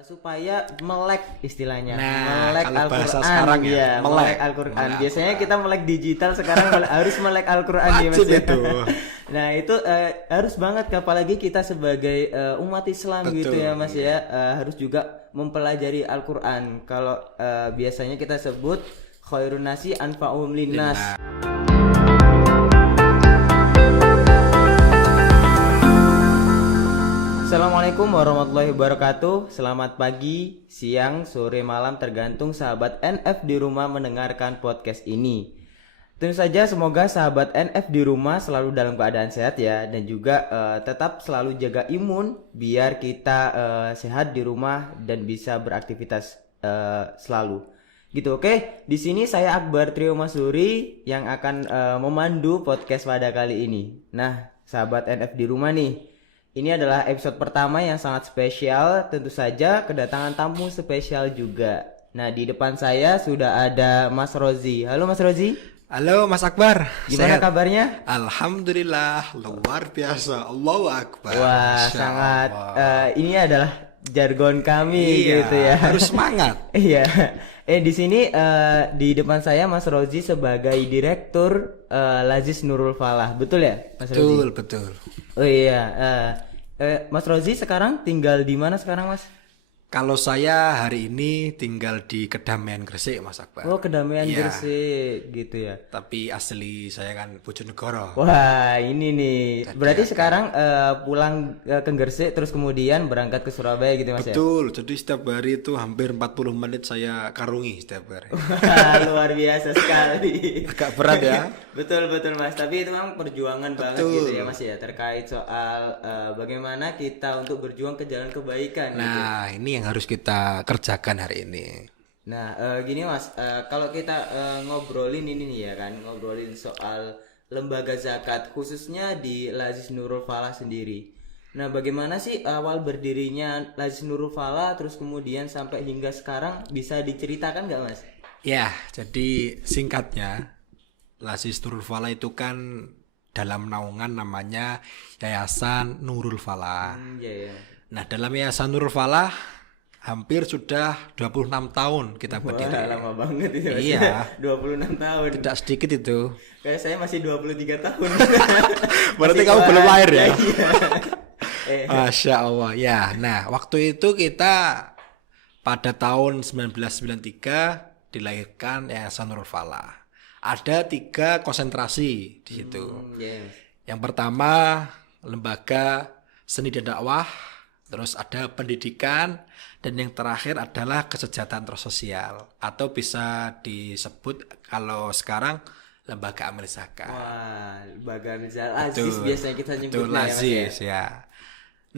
Supaya melek istilahnya. Nah, melek kalau bahasa Al-Qur'an sekarang ya, melek Al-Qur'an. melek Biasanya Al-Qur'an. kita melek digital, sekarang harus melek Al-Qur'an ya Mas. Wajib ya. itu. Nah, itu harus banget apalagi kita sebagai umat Islam gitu Betul, ya Mas ya. Harus juga mempelajari Al-Qur'an. Kalau biasanya kita sebut khairun nasi anfa'uhum linnas. Assalamualaikum warahmatullahi wabarakatuh. Selamat pagi, siang, sore, malam, tergantung sahabat NF di rumah mendengarkan podcast ini. Tentu saja semoga sahabat NF di rumah selalu dalam keadaan sehat ya, dan juga tetap selalu jaga imun biar kita sehat di rumah dan bisa beraktivitas selalu. Gitu, oke. Di sini saya Akbar Trio Masuri yang akan memandu podcast pada kali ini. Nah, sahabat NF di rumah nih. Ini adalah episode pertama yang sangat spesial, tentu saja kedatangan tamu spesial juga. Nah, di depan saya sudah ada Mas Rozi. Halo Mas Rozi. Halo Mas Akbar. Gimana Sehat? kabarnya? Alhamdulillah, luar biasa. Allahu Akbar. Wah, Masya sangat Allah. ini adalah jargon kami Iya, gitu ya. harus semangat. Iya. Di sini di depan saya Mas Rozi sebagai direktur Lazis Nurul Falah. Betul ya, Mas Rozi? Betul. Oh iya, Mas Rozi sekarang tinggal di mana sekarang Mas? Kalau saya hari ini tinggal di Kedamaian Gresik, Mas Akbar. Oh, Kedamaian Iya. Gresik gitu ya. Tapi asli saya kan Bojonegoro. Wah, ini nih. Jadi Berarti agak- sekarang pulang ke Gresik terus kemudian berangkat ke Surabaya gitu Mas ya? Betul, jadi setiap hari itu hampir 40 menit saya karungi setiap hari. Wah, luar biasa sekali. Agak berat ya. Betul Mas, tapi itu memang perjuangan banget Betul. gitu ya Mas ya, terkait soal bagaimana kita untuk berjuang ke jalan kebaikan gitu. Nah, ini yang harus kita kerjakan hari ini. Nah, gini Mas, kalau kita ngobrolin ini nih ya kan, ngobrolin soal lembaga zakat khususnya di Lazis Nurul Falah sendiri. Nah, bagaimana sih awal berdirinya Lazis Nurul Falah terus kemudian sampai hingga sekarang, bisa diceritakan nggak Mas? Ya, jadi singkatnya, Lazis Nurul Falah itu kan dalam naungan namanya Yayasan Nurul Falah. Iya ya. Nah, dalam Yayasan Nurul Falah hampir sudah 26 tahun kita Wah, berdiri. lama banget itu Mas. Iya. 26 tahun. Tidak sedikit itu. Kayak saya masih 23 tahun. Berarti Masih kamu belum kuat. lahir ya? Iya. Masya Allah. Ya, nah waktu itu kita pada tahun 1993 dilahirkan Yayasan Nurul Falah. Ada 3 konsentrasi di situ. Iya. Yang pertama lembaga seni dan dakwah, terus ada pendidikan, dan yang terakhir adalah kesejahteraan sosial atau bisa disebut kalau sekarang lembaga amal zakat. Wah, lembaga misal Aziz Betul, biasanya kita betul, nyebutnya ya Mas ya. Lazis, ya.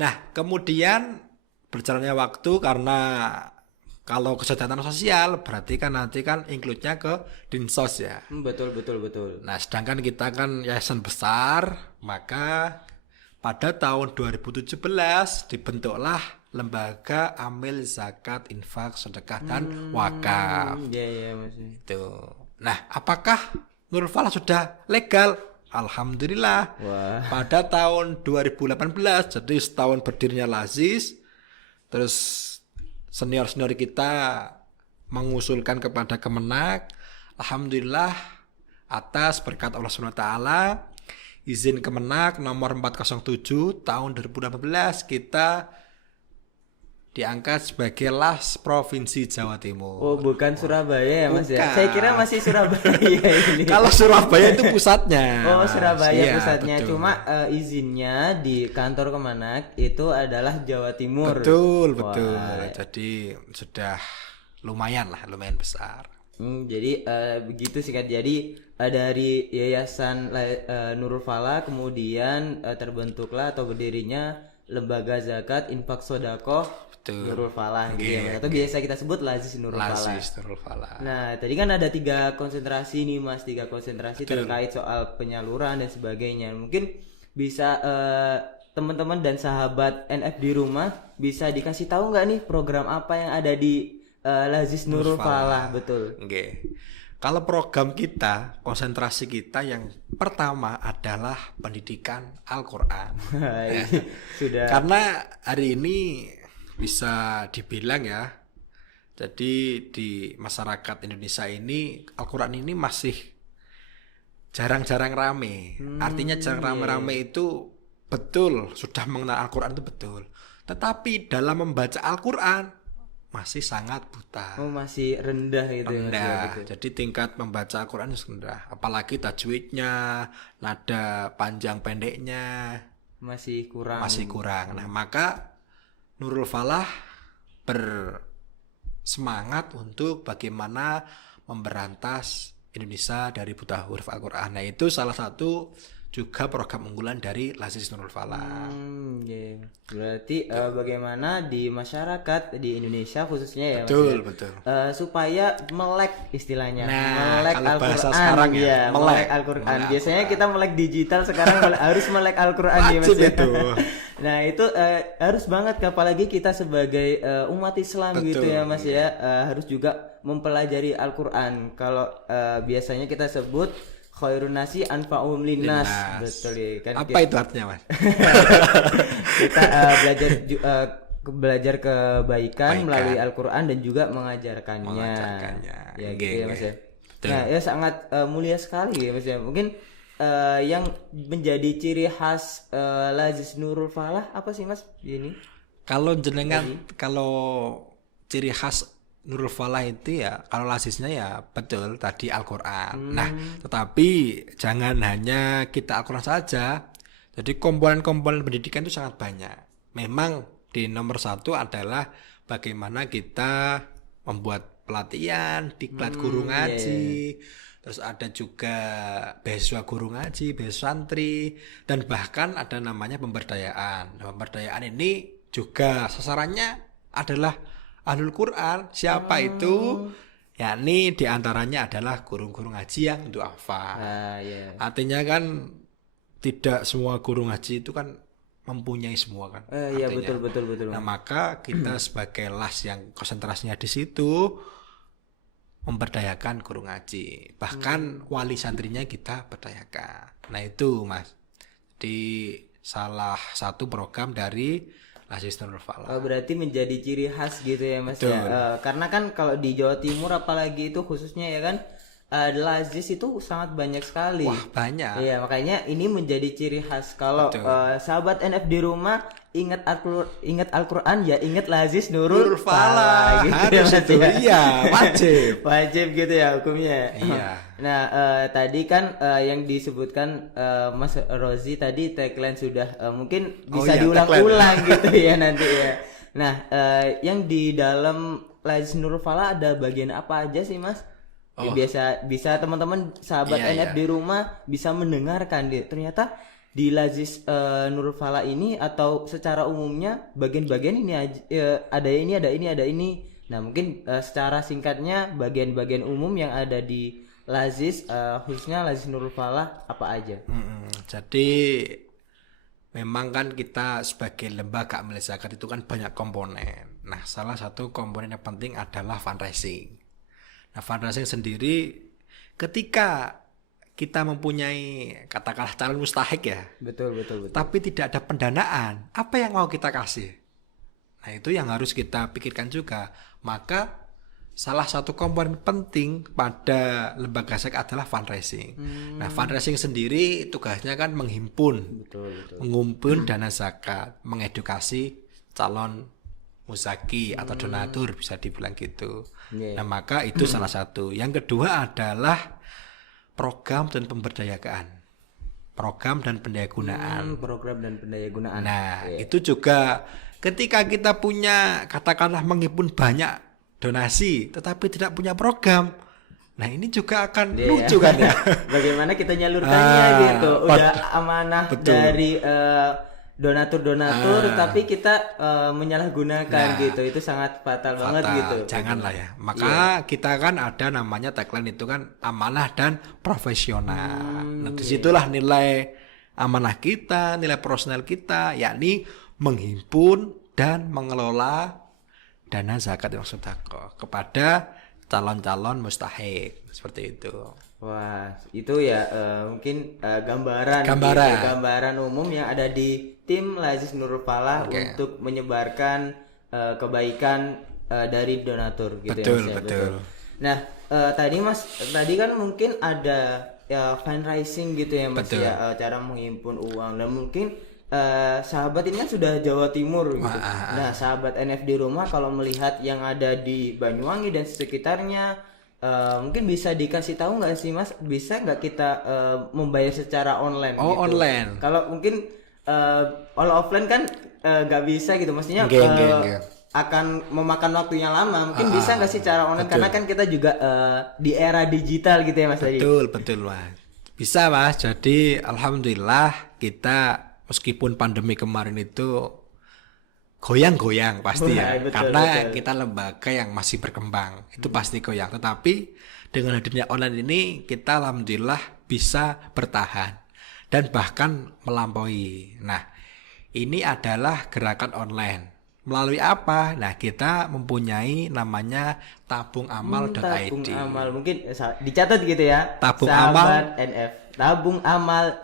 Nah, kemudian berjalannya waktu karena kalau kesejahteraan sosial berarti kan nanti kan include-nya ke Dinsos ya. Betul. Nah, sedangkan kita kan yayasan besar, maka pada tahun 2017 dibentuklah lembaga amil zakat, infak, sedekah dan wakaf. Iya Mas. Itu. Nah, apakah Nurul Falah sudah legal? Alhamdulillah. Wah. Pada tahun 2018, jadi setahun berdirinya Lazis, terus senior-senior kita mengusulkan kepada Kemenak, alhamdulillah atas berkat Allah SWT, izin Kemenak nomor 407 tahun 2018 kita diangkat sebagai LAS Provinsi Jawa Timur. Oh, bukan Surabaya ya Mas ya. Bukan. Saya kira masih Surabaya ini. Kalau Surabaya itu pusatnya. Oh, Mas. Surabaya Iya, pusatnya. betul. Cuma izinnya di kantor Kemenak itu adalah Jawa Timur. Betul. Wah. Jadi sudah lumayan lumayan besar. Jadi begitu sih kan. Jadi dari Yayasan Nurul Falah kemudian terbentuklah atau berdirinya Lembaga Zakat Infak Sodakoh Betul. Nurul Falah gitu ya. Oke, Atau biasa kita sebut Lazis Nurul Falah. Lazis Nurul Falah. Nah, tadi kan ada 3 konsentrasi nih Mas, 3 konsentrasi terkait soal penyaluran dan sebagainya. Mungkin bisa teman-teman dan sahabat NF di rumah bisa dikasih tahu nggak nih program apa yang ada di Lazis Nurul Falah, betul. Oke. Kalau program kita, konsentrasi kita yang pertama adalah pendidikan Al-Qur'an. Sudah. Karena hari ini bisa dibilang ya. Jadi di masyarakat Indonesia ini Al-Quran ini masih jarang-jarang rame. Artinya jarang rame-rame itu betul sudah mengenal Al-Quran itu betul. Tetapi dalam membaca Al-Quran masih sangat buta. Oh, masih rendah gitu ya, Mas, ya, Rendah. gitu. Jadi tingkat membaca Al-Quran itu rendah. Apalagi tajwidnya, nada panjang pendeknya Masih kurang. masih kurang. Nah, maka Nurul Falah bersemangat untuk bagaimana memberantas Indonesia dari buta huruf Al-Quran. Nah, itu salah satu juga program unggulan dari Lazis Nurul Falah. Iya. Berarti bagaimana di masyarakat di Indonesia khususnya ya, Mas, Betul, ya, betul. supaya melek istilahnya, Nah, melek kalau bahasa Al-Quran sekarang ya, ya, melek. melek Al-Quran. Melek Biasanya Al-Quran. kita melek digital, sekarang harus melek Al-Quran nih, Mas, Wajib ya. itu. Nah, itu harus banget, apalagi kita sebagai umat Islam gitu Betul, ya, Mas, ya, harus juga mempelajari Al-Quran. Kalau biasanya kita sebut khairun nasi anfa'um linnas. Linnas. Betul ya kan. Apa itu artinya, Mas? Kita belajar kebaikan melalui Al-Quran dan juga mengajarkannya. Mengajarkannya. Ya, Nggih, gitu ya, Mas, ya. nggih. Betul. Nah, ya sangat mulia sekali ya, Mas, ya. Mungkin yang menjadi ciri khas Lazis Nurul Falah apa sih, Mas, ini? Kalau jenengan, kalau ciri khas Nurul Falah itu ya, kalau lazisnya ya betul tadi Al-Quran. Nah, tetapi jangan hanya kita Al-Quran saja. Jadi komponen-komponen pendidikan itu sangat banyak. Memang di nomor satu adalah bagaimana kita membuat pelatihan, diklat guru ngaji. Terus ada juga beasiswa guru ngaji, beasiswa santri, dan bahkan ada namanya pemberdayaan. Nah, pemberdayaan ini juga sasarannya adalah Ahlul Quran. Siapa itu? Yakni diantaranya adalah guru-guru ngaji yang untuk hafal. Iya. Artinya kan tidak semua guru ngaji itu kan mempunyai semua kan. Iya, artinya. betul. Nah, maka kita sebagai las yang konsentrasinya di situ memberdayakan guru ngaji. Bahkan wali santrinya kita berdayakan. Nah, itu, Mas. Di salah satu program dari Lazis Nurul Falah. Berarti menjadi ciri khas gitu ya, Mas, Betul. ya. Karena kan kalau di Jawa Timur apalagi itu khususnya ya kan, Lazis itu sangat banyak sekali. Wah, banyak. Iya, makanya ini menjadi ciri khas. Kalau Betul. sahabat NF di rumah ingat Al-Quran ya ingat Lazis Nurul Nurul Falah. gitu ya, Harus Mas, itu. ya. Iya, wajib. Wajib gitu ya hukumnya. Iya. Nah, tadi kan yang disebutkan Mas Rozi tadi tagline sudah mungkin Oh bisa iya, diulang-ulang gitu ya nanti ya. Nah, yang di dalam Lazis Nurul Falah ada bagian apa aja sih, Mas? Ya, bisa teman-teman sahabat Iya, NF iya. di rumah bisa mendengarkan deh. Ternyata di Lazis Nurul Falah ini atau secara umumnya bagian-bagian ini aja, ada ini. Nah, mungkin secara singkatnya bagian-bagian umum yang ada di Lazis, khususnya Lazis Nurul Falah apa aja? Jadi memang kan kita sebagai lembaga amal zakat itu kan banyak komponen. Nah, salah satu komponen yang penting adalah fundraising. Nah, fundraising sendiri ketika kita mempunyai katakanlah calon mustahik ya, Betul. tapi tidak ada pendanaan, apa yang mau kita kasih? Nah, itu yang harus kita pikirkan juga. Maka salah satu komponen penting pada lembaga zakat adalah fundraising. Nah, fundraising sendiri tugasnya kan menghimpun, mengumpul dana zakat, mengedukasi calon muzaki atau donatur bisa dibilang gitu. Nah, maka itu salah satu. Yang kedua adalah program dan pemberdayaan. Program dan pendayagunaan. Program dan pendayagunaan. Nah, itu juga ketika kita punya katakanlah menghimpun banyak donasi tetapi tidak punya program. Nah, ini juga akan lucu kan ya. Bagaimana kita nyalurkannya gitu. Udah amanah dari donatur tapi kita menyalahgunakan gitu. Itu sangat fatal banget gitu. Janganlah ya. Maka kita kan ada namanya tagline itu kan amanah dan profesional. Nah, disitulah nilai amanah kita, nilai profesional kita, yakni menghimpun dan mengelola dana zakat yang sedekah kepada calon-calon mustahik seperti itu. Wah, itu ya mungkin gambaran Gambaran. gitu, gambaran umum yang ada di tim Lazis Nurul Falah untuk menyebarkan kebaikan dari donatur gitu Betul, ya Mas ya. betul. Nah, tadi kan mungkin ada ya fundraising gitu ya Mas Betul. ya, cara menghimpun uang dan mungkin sahabat ini kan sudah Jawa Timur gitu. Nah, sahabat NF di rumah kalau melihat yang ada di Banyuwangi dan sekitarnya, mungkin bisa dikasih tahu nggak sih Mas, bisa nggak kita membayar secara online Oh, gitu? online. Kalau mungkin kalau offline kan nggak bisa gitu, maksudnya Nggak. akan memakan waktunya lama. Mungkin bisa nggak sih cara online, karena kan kita juga di era digital gitu ya Mas tadi. Betul Mas. Bisa Mas. Jadi alhamdulillah kita meskipun pandemi kemarin itu goyang-goyang pasti Wah, ya. betul, Karena betul. kita lembaga yang masih berkembang. Itu pasti goyang. Tetapi dengan hadirnya online ini kita alhamdulillah bisa bertahan dan bahkan melampaui. Nah, ini adalah gerakan online. Melalui apa? Nah, kita mempunyai namanya tabungamal.id. Tabung amal, mungkin dicatat gitu ya. Tabung Sahabat NF. Tabung amal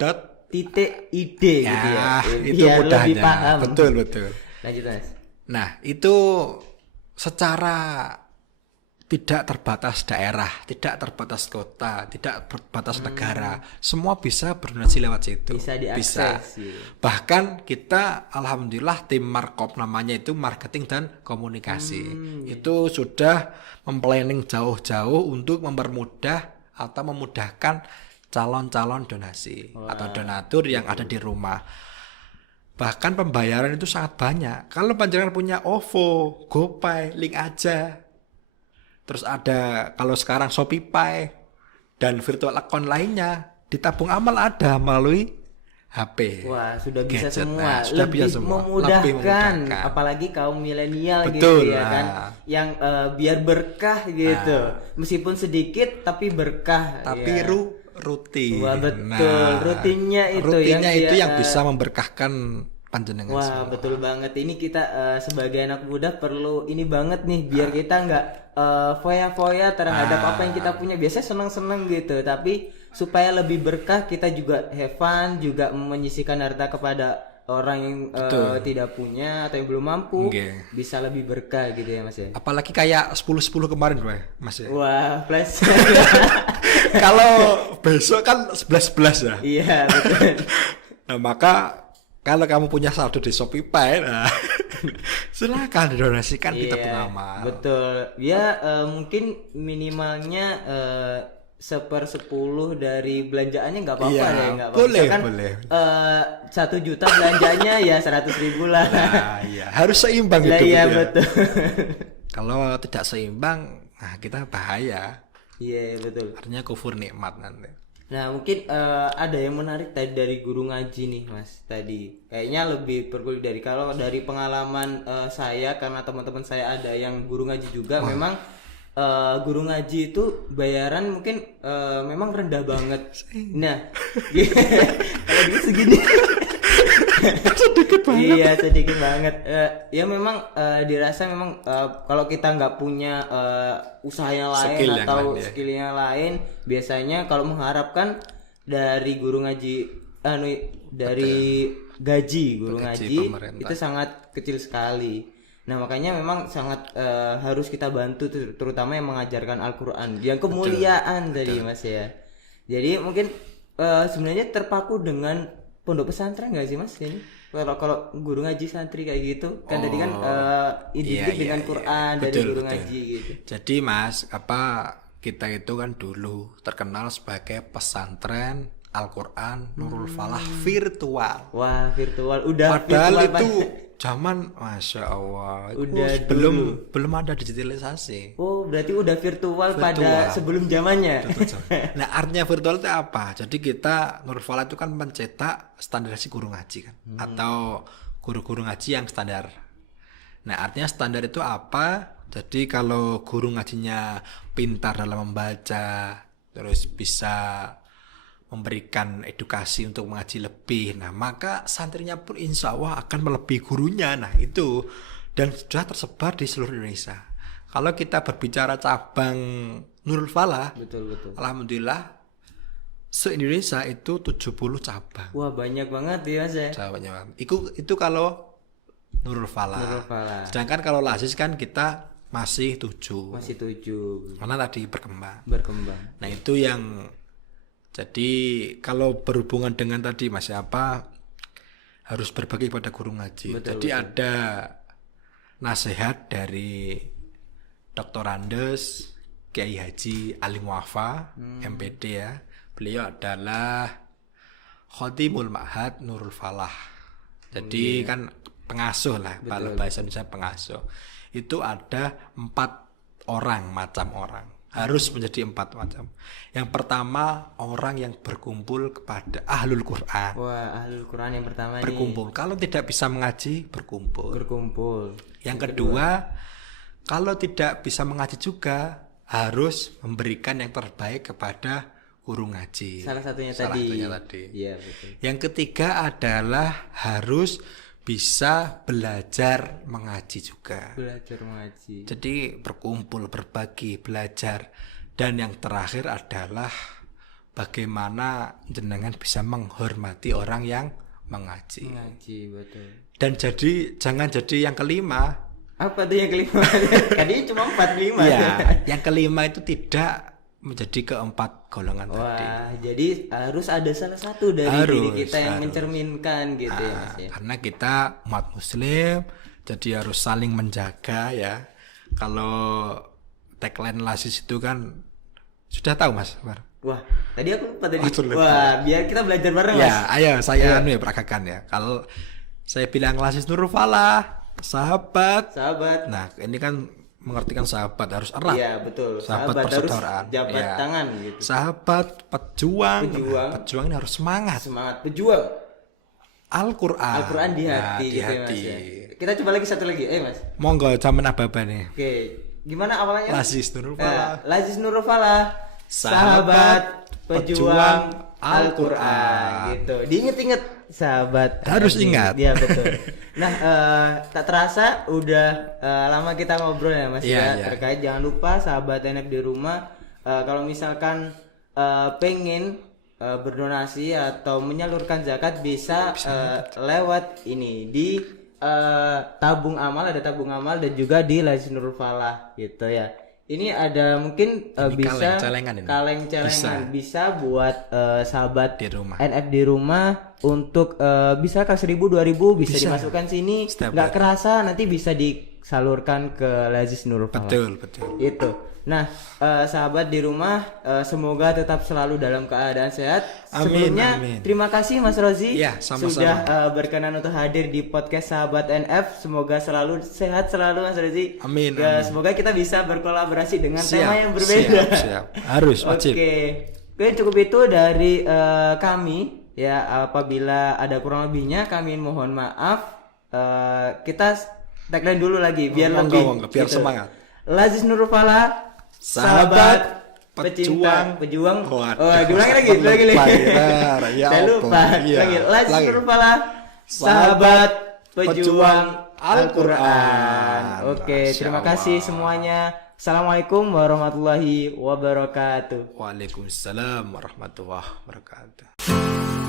titik id gitu ya. itu Biar mudahnya. lebih paham. Betul. Lanjut Mas. Nah, itu secara tidak terbatas daerah, tidak terbatas kota, tidak terbatas negara. Semua bisa berdonasi lewat situ. Bisa diakses. Gitu. Bahkan kita alhamdulillah tim Markop, namanya itu marketing dan komunikasi. Itu sudah memplanning jauh-jauh untuk mempermudah atau memudahkan calon-calon donasi atau donatur yang ada di rumah. Bahkan pembayaran itu sangat banyak. Kalau panjenengan punya OVO, GoPay, link aja. Terus ada kalau sekarang ShopeePay dan virtual account lainnya di tabung amal ada melalui HP. Wah, sudah bisa Gadget. semua. Nah, sudah lebih bisa semua. memudahkan, Lebih memudahkan. apalagi kaum milenial Betul, gitu ya nah. kan. Yang biar berkah gitu. Meskipun sedikit tapi berkah. Tapi ya. rutin. Wah, betul. Rutinnya itu yang bisa memberkahkan panjenengan Wah, semua. betul banget. Ini kita sebagai anak muda perlu ini banget nih, biar kita nggak foya-foya terhadap apa yang kita punya. Biasanya seneng-seneng gitu, tapi supaya lebih berkah kita juga have fun, juga menyisihkan harta kepada orang yang tidak punya atau yang belum mampu, Nggih. bisa lebih berkah gitu ya Mas ya. Apalagi kayak 10-10 kemarin Mas ya. Wah, flash. Kalau besok kan 11-11 ya. Iya, betul. Nah, maka kalau kamu punya saldo di ShopeePay, nah, silakan didonasikan di tabung amal. Betul. Ya mungkin minimalnya 1/10 dari belanjaannya nggak apa-apa Iya, deh, nggak apa-apa. boleh, Misalkan, boleh. 1 juta belanjanya ya 100.000 lah. Nah, iya, harus seimbang Lah gitu iya ya. betul. Kalau tidak seimbang, nah kita bahaya. Iya betul. Artinya kufur nikmat nanti. Nah mungkin ada yang menarik tadi dari guru ngaji nih Mas tadi. Kayaknya lebih berkulit dari, kalau dari pengalaman saya, karena teman-teman saya ada yang guru ngaji juga. Memang guru ngaji itu bayaran mungkin memang rendah banget. Nah kalau gitu segini. Sedikit banget. Iya sedikit banget. Ya memang dirasa memang kalau kita nggak punya usaha yang lain Skill yang atau lain, ya. skill yang lain, biasanya kalau mengharapkan dari guru ngaji, dari gaji guru ngaji pemerintah. itu sangat kecil sekali. Nah makanya memang sangat harus kita bantu, terutama yang mengajarkan Al-Quran, yang kemuliaan tadi Mas ya. Jadi mungkin sebenarnya terpaku dengan pondok pesantren nggak sih Mas ini? Kalau guru ngaji santri kayak gitu kan, tadi kan identik dengan Quran dari Betul, guru betul. ngaji gitu. Jadi Mas, kita itu kan dulu terkenal sebagai pesantren Al-Quran Nurul Falah virtual. Wah virtual, udah Padahal virtual, itu Pak. zaman, masya Allah, itu Udah belum ada digitalisasi. Oh berarti udah virtual pada sebelum zamannya. Nah, artinya virtual itu apa? Jadi kita Nurul Falah itu kan mencetak standarisasi guru ngaji kan, atau guru-guru ngaji yang standar. Nah, artinya standar itu apa? Jadi kalau guru ngajinya pintar dalam membaca, terus bisa memberikan edukasi untuk mengaji lebih, nah maka santrinya pun insya Allah akan melebihi gurunya. Nah itu, dan sudah tersebar di seluruh Indonesia. Kalau kita berbicara cabang Nurul Falah, Betul. alhamdulillah se-Indonesia itu 70 cabang. Wah banyak banget ya Mas ya. Cabangnya. Itu kalau Nurul Falah. Nurul Falah. Sedangkan kalau Lazis kan kita masih 7. Masih 7. Karena tadi berkembang. Berkembang. Nah, itu yang jadi kalau berhubungan dengan tadi Mas apa harus berbagi pada guru ngaji. Jadi ada nasihat dari Dr. Andes Kiai Haji Ali Muafa MPD ya. Beliau adalah Khatibul Ma'had Nurul Falah. Jadi kan pengasuh lah, kalau bahasa Indonesia pengasuh. Itu ada 4 macam orang. Harus menjadi 4 macam. Yang pertama orang yang berkumpul kepada Ahlul Quran. Wah, Ahlul Quran yang pertama berkumpul. Kalau tidak bisa mengaji, berkumpul. Yang kedua, kalau tidak bisa mengaji juga harus memberikan yang terbaik kepada guru ngaji. Salah satunya tadi. Iya, betul. Yang ketiga adalah harus bisa belajar mengaji juga. Jadi berkumpul, berbagi, belajar. Dan yang terakhir adalah bagaimana jenengan bisa menghormati orang yang mengaji. Betul. Dan jangan jadi yang kelima. Apa tuh yang kelima? Tadi cuma 4-5. Ya, yang kelima itu tidak menjadi keempat golongan tadi. Wah, jadi harus ada salah satu dari diri kita yang mencerminkan gitu ya Mas ya. Karena kita umat muslim, jadi harus saling menjaga ya. Kalau tagline Lazis itu kan sudah tahu Mas? Wah, tadi aku lupa tadi. Wah, biar kita belajar bareng Mas. Ya, ayo saya peragakan ya. Kalau saya bilang Lazis Nurul Falah, sahabat. Nah, ini kan mengertikan sahabat harus erat. Iya, betul. Sahabat persaudaraan. Jabat tangan gitu. Sahabat pejuang. Pejuang ini harus semangat. Pejuang. Al-Quran di hati gitu ya Mas ya. Kita coba lagi satu lagi, Mas. Monggo zaman apa nih? Oke. Gimana awalnya? Lazis Nurul Falah. Lazis Nurul Falah. Sahabat pejuang Al-Quran gitu. Diinget-inget sahabat. Harus ingat. Iya, betul. Nah, tak terasa udah lama kita ngobrol ya Mas ya. Terkait jangan lupa sahabat NF di rumah kalau misalkan pengen berdonasi atau menyalurkan zakat bisa lewat ini di tabung amal, ada tabung amal dan juga di Lazis Nurul Falah gitu ya. Ini ada mungkin bisa kaleng-celengan bisa buat sahabat di rumah. NF di rumah untuk bisa ke 1.000 2.000 bisa dimasukkan sini, nggak kerasa nanti bisa disalurkan ke Lazis Nurul Falah. Betul. Itu. Nah, sahabat di rumah semoga tetap selalu dalam keadaan sehat. Sebelumnya terima kasih Mas Rozi sudah berkenan untuk hadir di podcast Sahabat NF. Semoga selalu sehat selalu Mas Rozi. Amin. Semoga kita bisa berkolaborasi dengan tema yang berbeda. Siap. Harus wajib. Oke, cukup itu dari kami ya. Apabila ada kurang lebihnya kami mohon maaf. Kita tagline dulu lagi biar lebih biar semangat. Lazis Nurul Falah, sahabat pejuang. Diulangi lagi. Saya lupa. Lagi. Lazis Nurul Falah, sahabat pejuang Al-Quran. Oke, terima kasih semuanya. Assalamualaikum warahmatullahi wabarakatuh. Waalaikumsalam warahmatullahi wabarakatuh.